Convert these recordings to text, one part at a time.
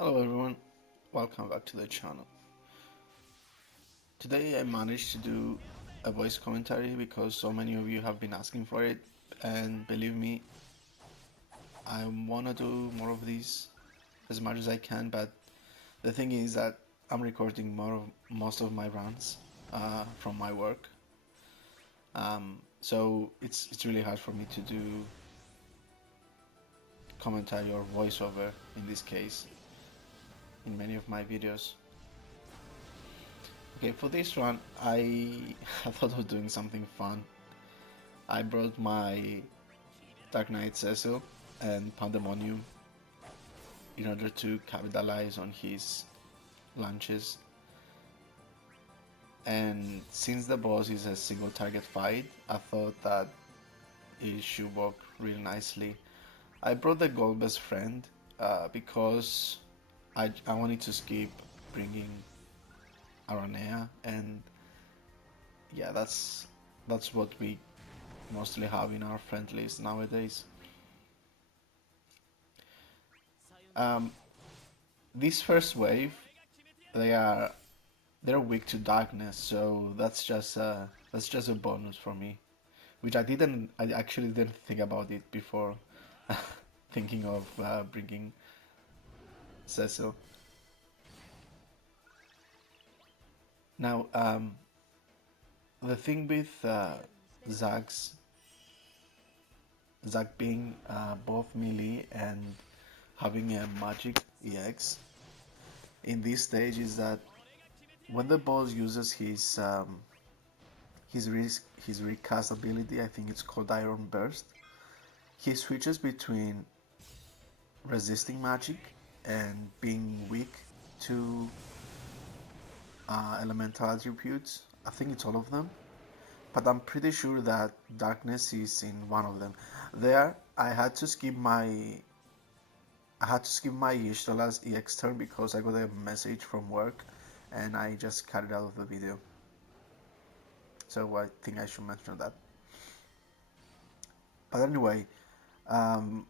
Hello everyone, welcome back to the channel. Today I managed to do a voice commentary because so many of you have been asking for it, and believe me, I wanna do more of these as much as I can, but the thing is that I'm recording most of my runs from my work. So it's really hard for me to do commentary or voiceover in this case in many of my videos. Okay, for this one, I thought of doing something fun. I brought my Dark Knight Cecil and Pandemonium in order to capitalize on his launches. And since the boss is a single target fight, I thought that it should work really nicely. I brought the gold best friend because I wanted to skip bringing Aranea, and yeah, that's what we mostly have in our friend list nowadays. Um, this first wave, they are they're weak to darkness, so that's just a bonus for me, which I actually didn't think about it before thinking of bringing Cecil. Now, the thing with Zack's Zack being both melee and having a magic EX in this stage is that when the boss uses his recast ability, I think it's called Iron Burst, he switches between resisting magic and being weak to elemental attributes. I think it's all of them, but I'm pretty sure that darkness is in one of them. There, I had to skip my Yishtala's EX turn because I got a message from work, and I just cut it out of the video. So I think I should mention that. But anyway, um,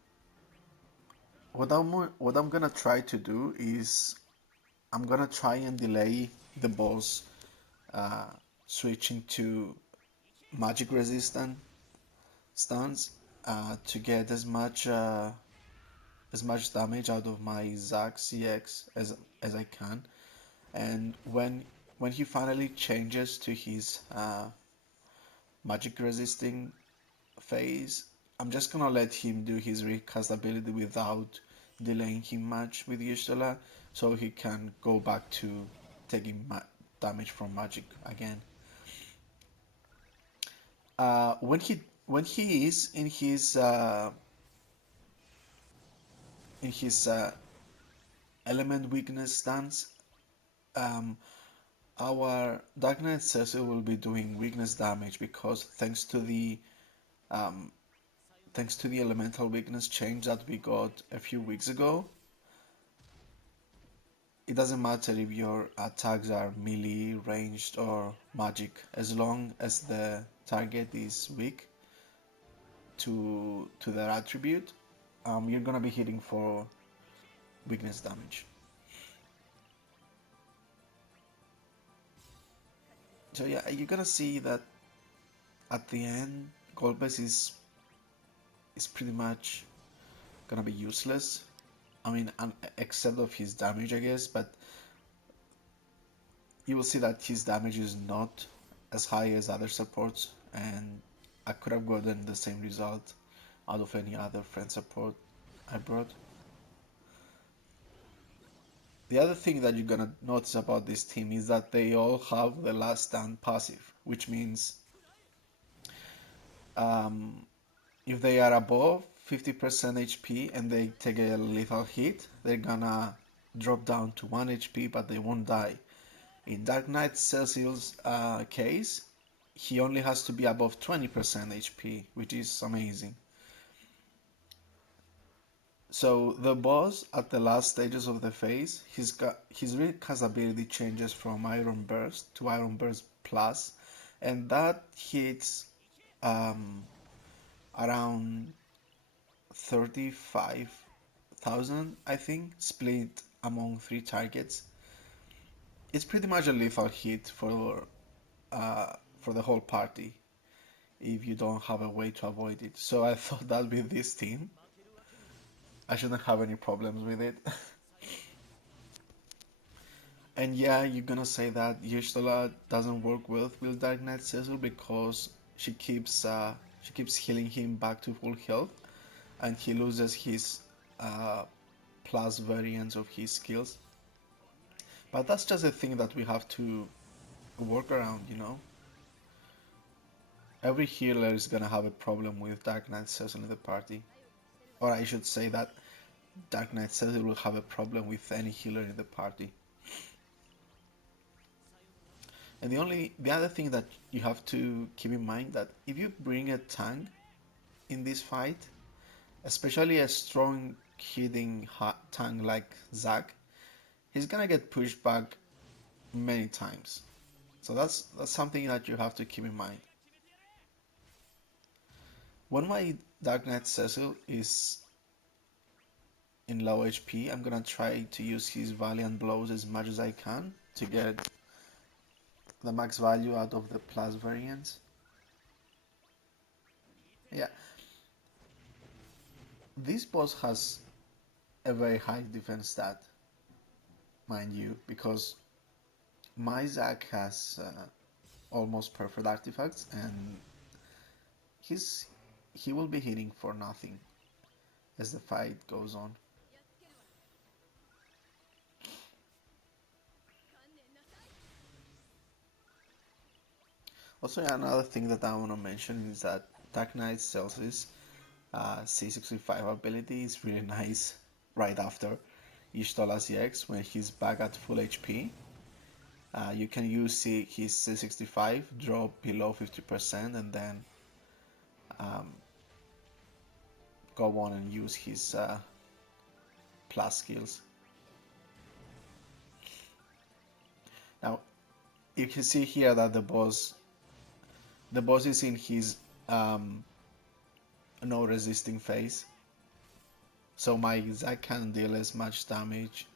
what I'm gonna try to do is I'm gonna try and delay the boss uh, switching to magic resistant stuns to get as much damage out of my Zac CX as I can. And when he finally changes to his magic resisting phase, I'm just gonna let him do his recast ability without delaying him much with Yushtola, so he can go back to taking damage from magic again. When he is in his element weakness stance, um, our Dark Knight Cecil will be doing weakness damage because um, thanks to the elemental weakness change that we got a few weeks ago, it doesn't matter if your attacks are melee, ranged, or magic, as long as the target is weak to their attribute, you're gonna be hitting for weakness damage. So yeah, you're gonna see that at the end, Golbez is pretty much gonna be useless. I mean, except of his damage, I guess, but you will see that his damage is not as high as other supports, and I could have gotten the same result out of any other friend support I brought. The other thing that you're gonna notice about this team is that they all have the last stand passive, which means um, if they are above 50% HP and they take a lethal hit, they're gonna drop down to 1 HP, but they won't die. In Dark Knight Cecil's case, he only has to be above 20% HP, which is amazing. So the boss at the last stages of the phase, his recast ability changes from Iron Burst to Iron Burst Plus, and that hits um, around 35,000, I think, split among 3 targets, it's pretty much a lethal hit for the whole party if you don't have a way to avoid it. So I thought that with this team, I shouldn't have any problems with it. And yeah, you're gonna say that Y'shtola doesn't work well with Dark Knight Cecil because she keeps healing him back to full health, and he loses his uh, plus variants of his skills. But that's just a thing that we have to work around. Every healer is gonna have a problem with Dark Knight Cecil in the party. Or I should say that Dark Knight Cecil will have a problem with any healer in the party. And the other thing that you have to keep in mind that if you bring a tank in this fight, especially a strong hitting tank like Zack, he's gonna get pushed back many times. So that's something that you have to keep in mind. When my Dark Knight Cecil is in low HP, I'm gonna try to use his Valiant Blows as much as I can to get the max value out of the plus variants. Yeah, this boss has a very high defense stat, mind you, because my Zack has almost perfect artifacts, and he's he will be hitting for nothing as the fight goes on. Also, another thing that I want to mention is that Dark Knight Celsius C65 ability is really nice right after Y'shtola's EX when he's back at full HP. You can use his C65, drop below 50%, and then um, go on and use his plus skills. Now, you can see here that the boss is in his um, no resisting phase, so my Zack can deal as much damage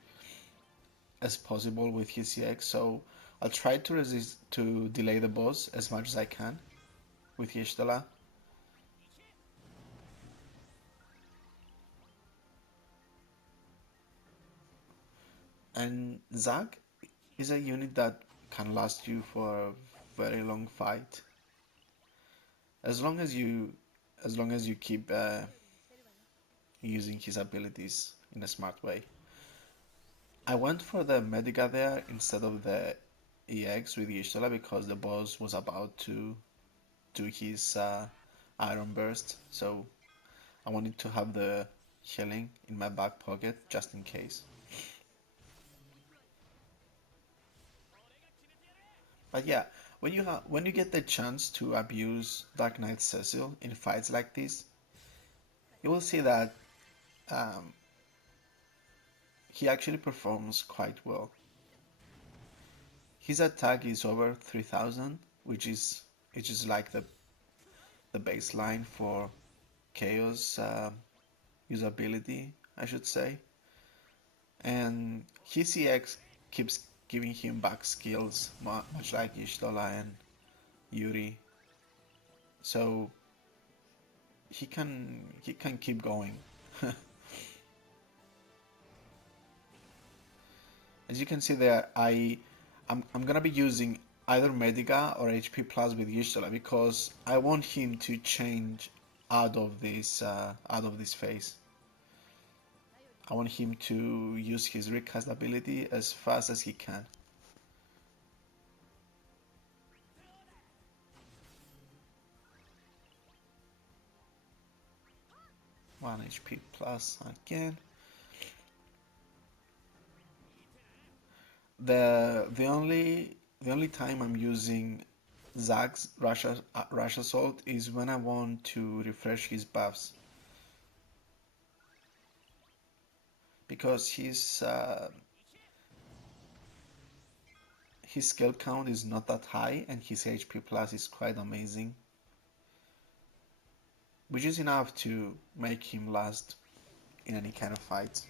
as possible with his EX. So I'll try to resist to delay the boss as much as I can with Y'shtola. And Zack is a unit that can last you for a very long fight as long as you keep using his abilities in a smart way. I went for the Medica there instead of the EX with Y'shtola because the boss was about to do his Iron Burst, so I wanted to have the healing in my back pocket just in case. But yeah, when you get the chance to abuse Dark Knight Cecil in fights like this, you will see that um, he actually performs quite well. His attack is over 3000, which is like the baseline for Chaos usability, I should say. And his EX keeps giving him back skills, much like Y'shtola and Yuri. So he can keep going. As you can see there, I'm gonna be using either Medica or HP Plus with Y'shtola because I want him to change out of this phase. I want him to use his recast ability as fast as he can. 1 HP plus again. The only time I'm using Zack's Rush Assault is when I want to refresh his buffs because his skill count is not that high and his HP plus is quite amazing, which is enough to make him last in any kind of fight.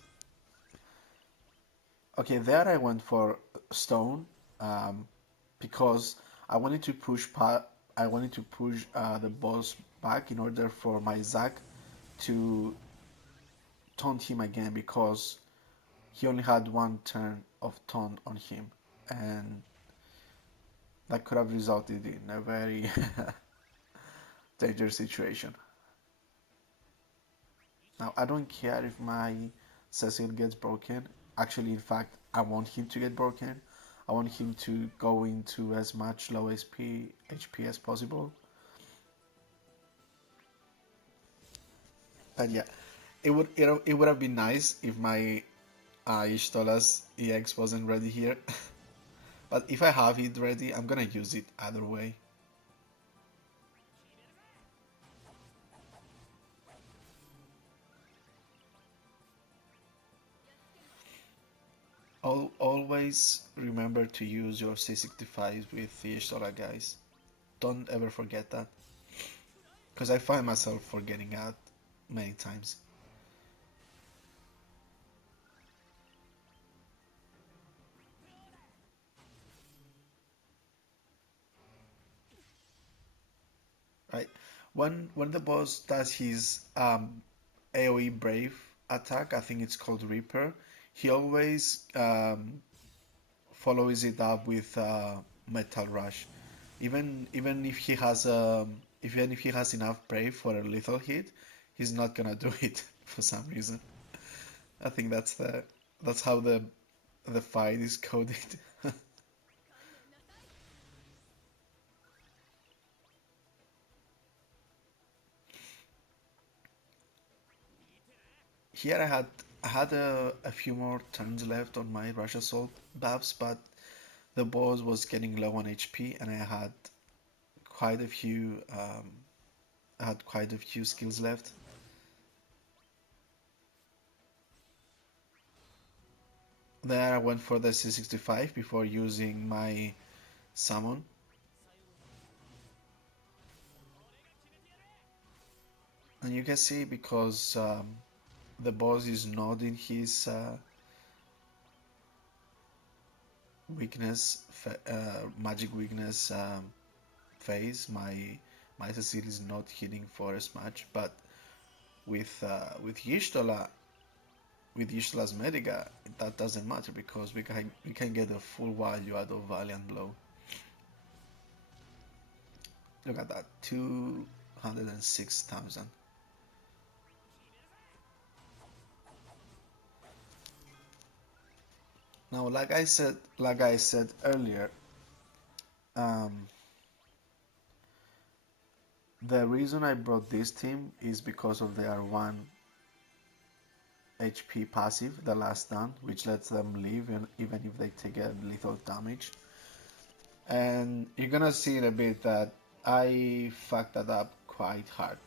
Okay, there I went for stone, um, because I wanted to I wanted to push the boss back in order for my Zack to taunt him again, because he only had one turn of taunt on him, and that could have resulted in a very dangerous situation. Now, I don't care if my Cecil gets broken. Actually, in fact, I want him to get broken. I want him to go into as much low HP as possible. But yeah, it would have been nice if my Ishtola's EX wasn't ready here. But if I have it ready, I'm gonna use it either way. Always remember to use your C65 with the Ishtola, guys. Don't ever forget that, because I find myself forgetting that many times. Right? When the boss does his AOE Brave attack, I think it's called Reaper, he always follows it up with Metal Rush. Even if he has even if he has enough Brave for a lethal hit, he's not gonna do it for some reason. I think that's how the fight is coded. Here I had a few more turns left on my Rush Assault buffs, but the boss was getting low on HP, and quite a few I had quite a few skills left. There I went for the C65 before using my summon, and you can see, because the boss is not in his magic weakness phase. My Cecile is not hitting for as much, but with Y'shtola, with Y'shtola's Mediga, that doesn't matter, because we can get a full value out of Valiant Blow. Look at that, 206,000. Now, like I said earlier, um, the reason I brought this team is because of their 1 HP passive, the last stand, which lets them live even if they take a lethal damage. And you're gonna see in a bit that I fucked that up quite hard.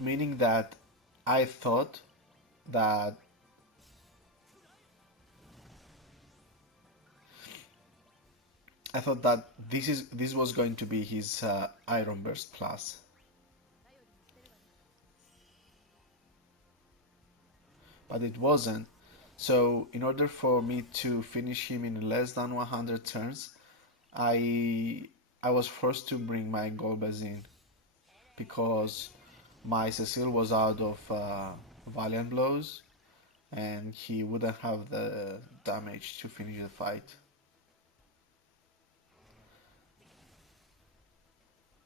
Meaning that I thought that this was going to be his Iron Burst Plus, but it wasn't. So in order for me to finish him in less than 100 turns, I I was forced to bring my Golbez in, because my Cecile was out of Valiant Blows, and he wouldn't have the damage to finish the fight.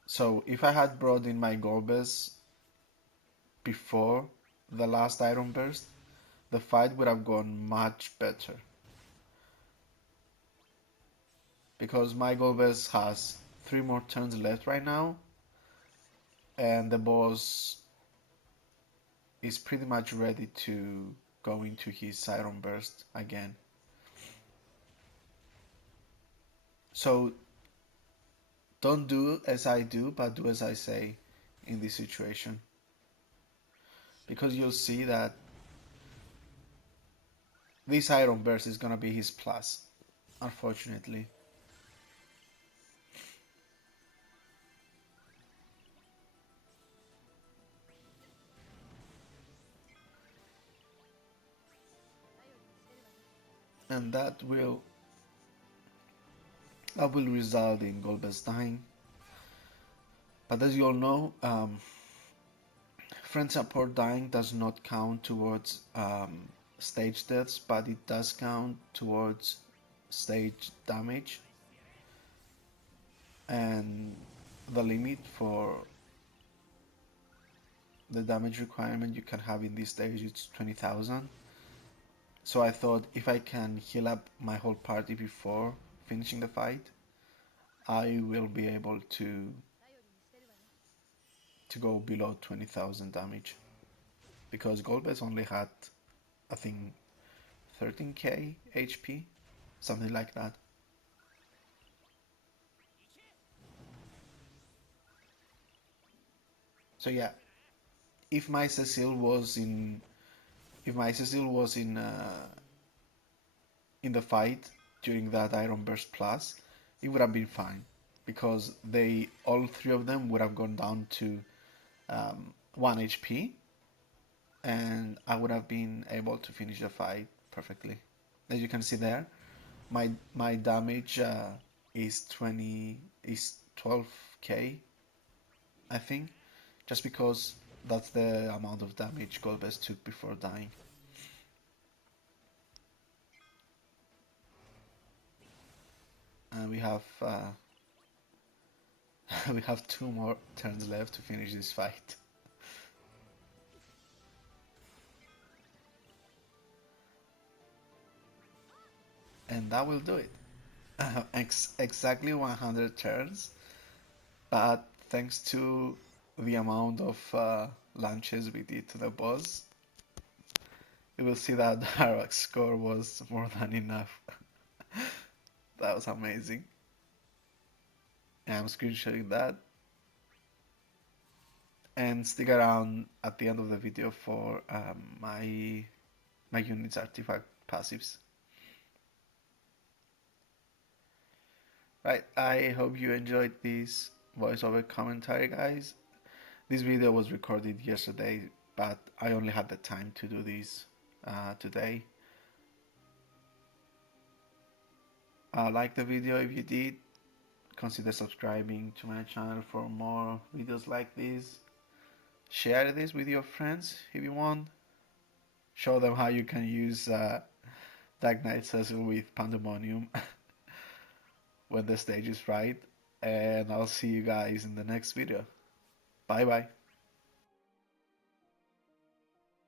So if I had brought in my Golbez before the last Iron Burst, the fight would have gone much better, because my Golbez has 3 more turns left right now, and the boss is pretty much ready to go into his Iron Burst again. So don't do as I do, but do as I say in this situation, because you'll see that this Iron Burst is gonna be his plus, unfortunately. and that will result in Golbez dying. But as you all know, friend support dying does not count towards stage deaths, but it does count towards stage damage, and the limit for the damage requirement you can have in this stage is 20,000. So I thought if I can heal up my whole party before finishing the fight, I will be able to go below 20,000 damage, because Golbez only had, I think, 13k HP, something like that. So yeah, if my Cecile was in if my Cecile was in the fight during that Iron Burst Plus, it would have been fine, because they all three of them would have gone down to 1 HP, and I would have been able to finish the fight perfectly. As you can see there, my damage is 12k, I think, just because that's the amount of damage Golbez took before dying. And we have we have 2 more turns left to finish this fight. And that will do it. Exactly 100 turns, but thanks to the amount of launches we did to the boss, you will see that our score was more than enough. That was amazing. And I'm screenshotting that. And stick around at the end of the video for my unit's artifact passives. Right, I hope you enjoyed this voiceover commentary, guys. This video was recorded yesterday, but I only had the time to do this today. Like the video if you did. Consider subscribing to my channel for more videos like this. Share this with your friends if you want. Show them how you can use Dark Knight Cecil with Pandemonium when the stage is right. And I'll see you guys in the next video. Bye bye.